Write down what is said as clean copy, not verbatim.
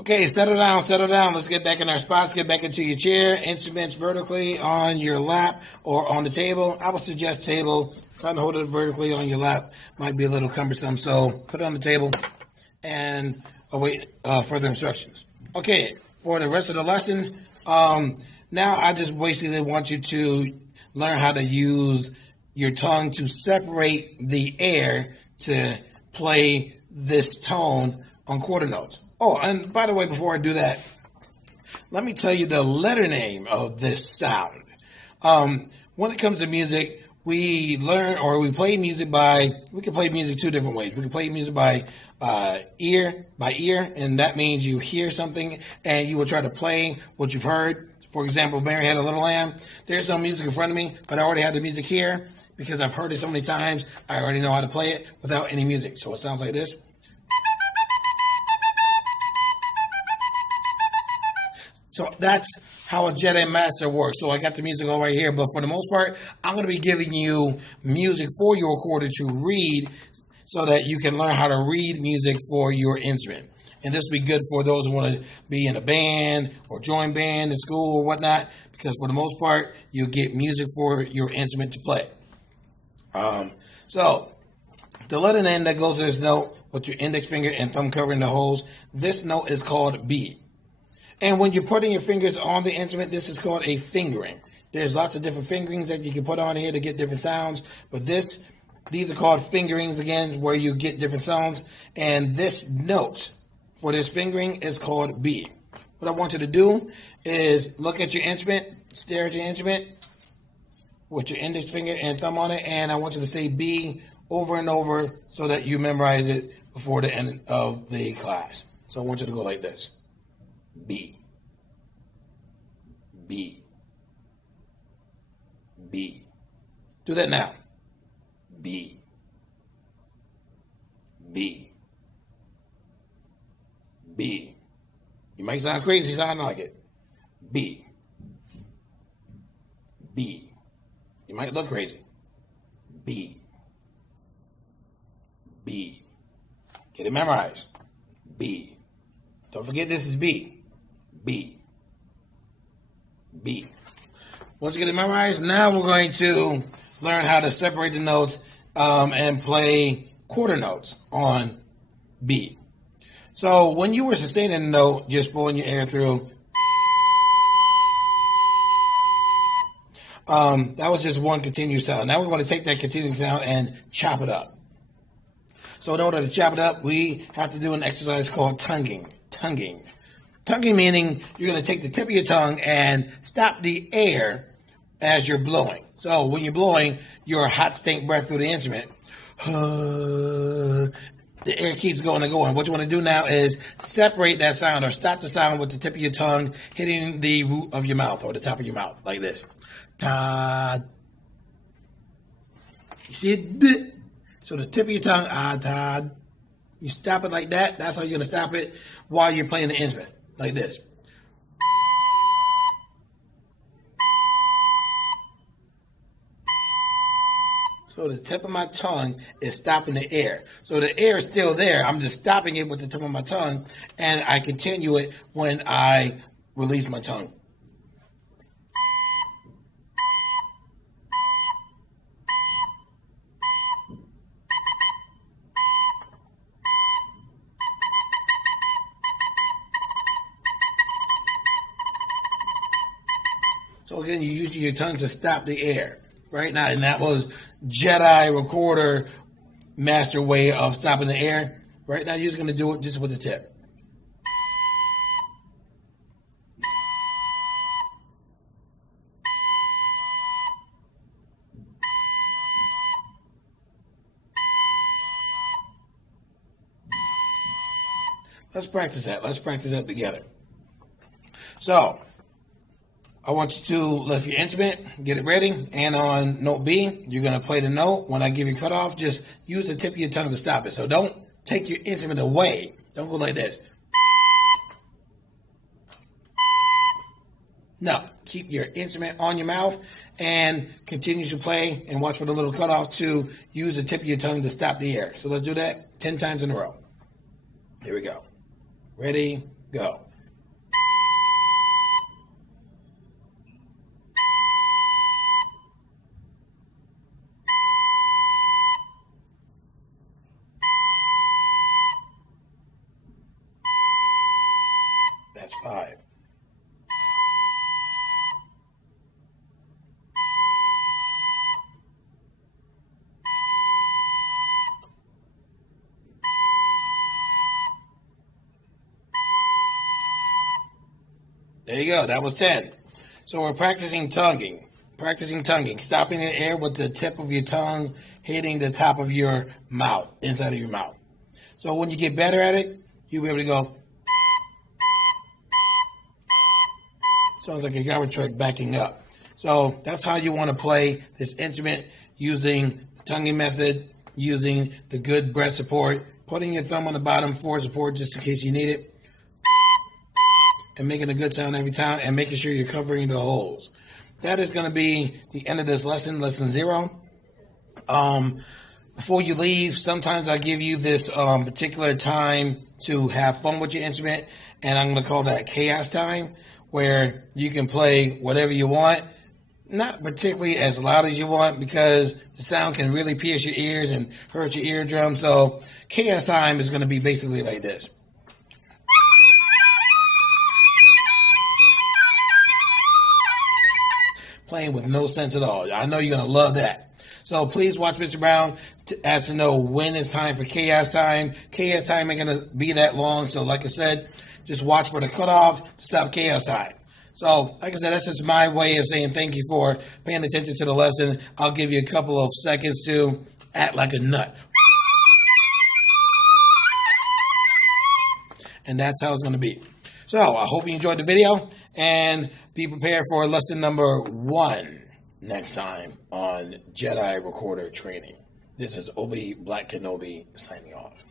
Okay, settle down, settle down. Let's get back in our spots. Get back into your chair. Instruments vertically on your lap or on the table. I would suggest table. Trying to hold it vertically on your lap might be a little cumbersome, so put it on the table and await further instructions. Okay, for the rest of the lesson, now I just basically want you to learn how to use your tongue to separate the air to play this tone on quarter notes. Oh, and by the way, before I do that, let me tell you the letter name of this sound. When it comes to music, we learn or we play music we can play music two different ways. We can play music by ear, and that means you hear something and you will try to play what you've heard. For example, Mary Had a Little Lamb. There's no music in front of me, but I already have the music here because I've heard it so many times. I already know how to play it without any music. So it sounds like this. So that's how a Jedi Master works. So I got the music all right here, but for the most part, I'm going to be giving you music for your recorder to read so that you can learn how to read music for your instrument. And this will be good for those who want to be in a band or join band in school or whatnot, because for the most part, you'll get music for your instrument to play. So the letter N that goes to this note with your index finger and thumb covering the holes, this note is called B. And when you're putting your fingers on the instrument, this is called a fingering. There's lots of different fingerings that you can put on here to get different sounds. But these are called fingerings, again, where you get different sounds. And this note for this fingering is called B. What I want you to do is look at your instrument, stare at your instrument with your index finger and thumb on it. And I want you to say B over and over so that you memorize it before the end of the class. So I want you to go like this. B, B, B. Do that now. B, B, B. You might sound crazy, sound like it. B, B. You might look crazy. B, B. Get it memorized. B. Don't forget this is B. B. B. Once you get it memorized, now we're going to learn how to separate the notes and play quarter notes on B. So when you were sustaining a note, just pulling your air through, that was just one continuous sound. Now we're going to take that continuous sound and chop it up. So in order to chop it up, we have to do an exercise called tonguing. Tonguing meaning you're going to take the tip of your tongue and stop the air as you're blowing. So when you're blowing your hot stink breath through the instrument, the air keeps going and going. What you want to do now is separate that sound or stop the sound with the tip of your tongue hitting the root of your mouth or the top of your mouth like this. Ta. You see it? So the tip of your tongue, ta. You stop it like that. That's how you're going to stop it while you're playing the instrument. Like this. So the tip of my tongue is stopping the air. So the air is still there. I'm just stopping it with the tip of my tongue, and I continue it when I release my tongue. So again, you're using your tongue to stop the air, right? Now, and that was Jedi Recorder Master way of stopping the air. Right now, you're just going to do it just with the tip. Let's practice that. Let's practice that together. So I want you to lift your instrument, get it ready, and on note B, you're going to play the note. When I give you cutoff, just use the tip of your tongue to stop it. So don't take your instrument away. Don't go like this. No, keep your instrument on your mouth and continue to play and watch for the little cutoff to use the tip of your tongue to stop the air. So let's do that 10 times in a row. Here we go. Ready, go. That's 5. There you go. That was 10. So we're practicing tonguing. Practicing tonguing. Stopping in air with the tip of your tongue hitting the top of your mouth, inside of your mouth. So when you get better at it, you'll be able to go. Sounds like a garbage truck backing up. So that's how you want to play this instrument, using the tonguing method, using the good breath support, putting your thumb on the bottom for support just in case you need it, and making a good sound every time, and making sure you're covering the holes. That is going to be the end of this lesson, lesson 0. Before you leave, sometimes I give you this particular time to have fun with your instrument, and I'm going to call that chaos time, where you can play whatever you want, not particularly as loud as you want, because the sound can really pierce your ears and hurt your eardrum. So chaos time is going to be basically like this. Playing with no sense at all. I know you're going to love that. So please watch Mr. Brown as to know when it's time for chaos time. Chaos time ain't going to be that long. So like I said, just watch for the cutoff to stop chaos time. So like I said, that's just my way of saying thank you for paying attention to the lesson. I'll give you a couple of seconds to act like a nut. And that's how it's going to be. So I hope you enjoyed the video, and be prepared for lesson number 1 next time on Jedi Recorder Training. This is Obi Black Kenobi signing off.